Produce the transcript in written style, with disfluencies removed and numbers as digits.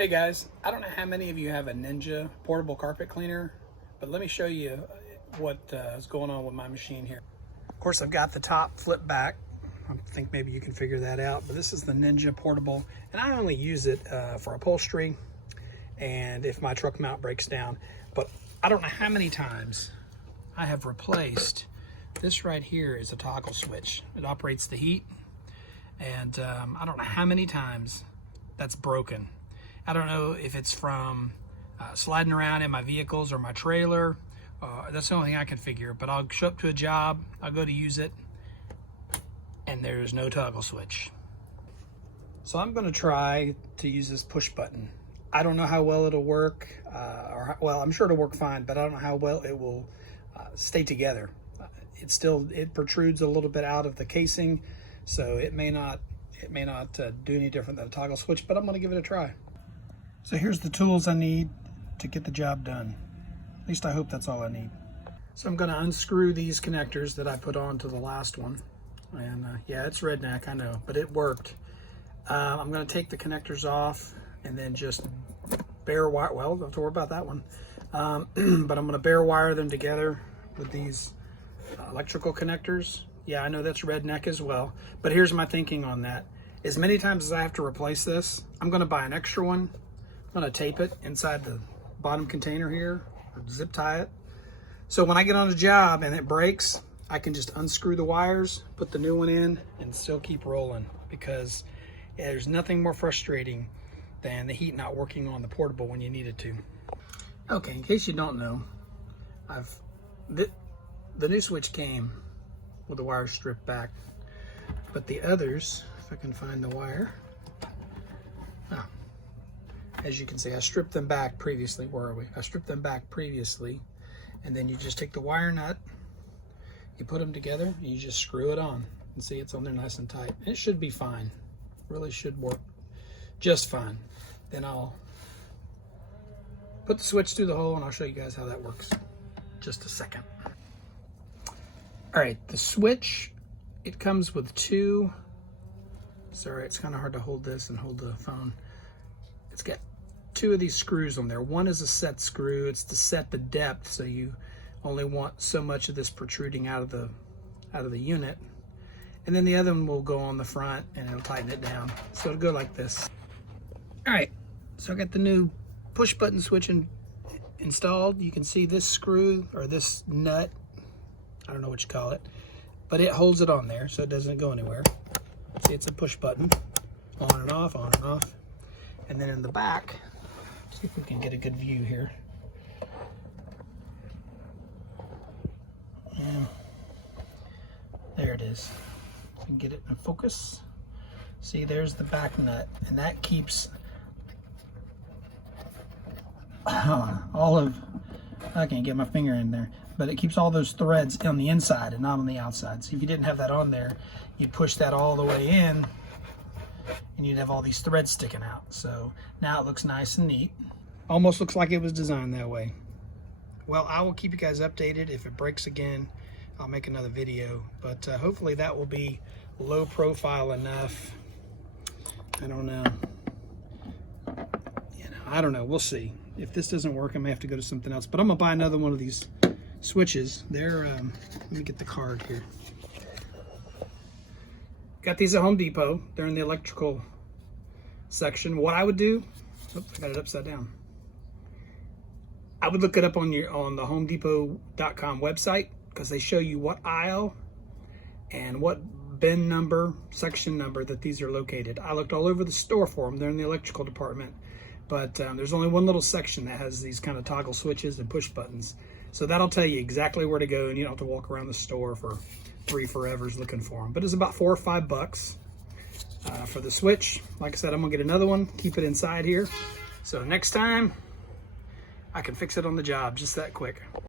Hey guys, I don't know how many of you have a Ninja portable carpet cleaner, but let me show you what is going on with my machine here. Of course, I've got the top flip back. I think maybe you can figure that out, but this is the Ninja portable, and I only use it for upholstery and if my truck mount breaks down. But I don't know how many times I have replaced this. Right here is a toggle switch. It operates the heat, and I don't know how many times that's broken. I don't know if it's from sliding around in my vehicles or my trailer. That's the only thing I can figure. But I'll show up to a job, I'll go to use it, and there's no toggle switch. So I'm going to try to use this push button. I don't know how well it'll work, well, I'm sure it'll work fine, but I don't know how well it will stay together. It protrudes a little bit out of the casing, so it may not do any different than a toggle switch, but I'm going to give it a try. So here's the tools I need to get the job done. At least I hope that's all I need. So I'm going to unscrew these connectors that I put on to the last one. And yeah, it's redneck, I know, but it worked. I'm going to take the connectors off and then just bare wire, well, don't have to worry about that one. But I'm going to bare wire them together with these electrical connectors. Yeah, I know that's redneck as well, but here's my thinking on that. As many times as I have to replace this, I'm going to buy an extra one. I'm going to tape it inside the bottom container here, or zip tie it. So when I get on a job and it breaks, I can just unscrew the wires, put the new one in, and still keep rolling, because there's nothing more frustrating than the heat not working on the portable when you need it to. Okay, in case you don't know, the new switch came with the wire stripped back, but the others, if I can find the wire, as you can see, I stripped them back previously. Where are we? I stripped them back previously, and then you just take the wire nut, you put them together, and you just screw it on. And see, it's on there nice and tight. It should be fine. Really should work just fine. Then I'll put the switch through the hole, and I'll show you guys how that works. Just a second. All right, the switch, it comes with two. Sorry, it's kind of hard to hold this and hold the phone. It's got two of these screws on there. One is a set screw. It's to set the depth, so you only want so much of this protruding out of the unit. And then the other one will go on the front, and it'll tighten it down. So it'll go like this. All right, so I got the new push button switch installed. You can see this screw, or this nut, I don't know what you call it, but it holds it on there so it doesn't go anywhere. See, it's a push button, on and off, on and off. And then in the back, see if we can get a good view here. And there it is. You can get it in focus. See, there's the back nut, and that keeps all of, I can't get my finger in there, but it keeps all those threads on the inside and not on the outside. So if you didn't have that on there, you'd push that all the way in, and you'd have all these threads sticking out. So now it looks nice and neat. Almost looks like it was designed that way. Well, I will keep you guys updated. If it breaks again, I'll make another video, but hopefully that will be low profile enough. I don't know. I don't know, we'll see. If this doesn't work, I may have to go to something else, but I'm gonna buy another one of these switches. They're, let me get the card here. Got these at Home Depot. They're in the electrical section. What I would do, oops, I got it upside down. I would look it up on the HomeDepot.com website, because they show you what aisle and what bin number, section number that these are located. I looked all over the store for them. They're in the electrical department, but there's only one little section that has these kind of toggle switches and push buttons. So that'll tell you exactly where to go, and you don't have to walk around the store for 3 forevers looking for them. But it's about $4 or $5 for the switch. Like I said, I'm gonna get another one, keep it inside here, so next time I can fix it on the job just that quick.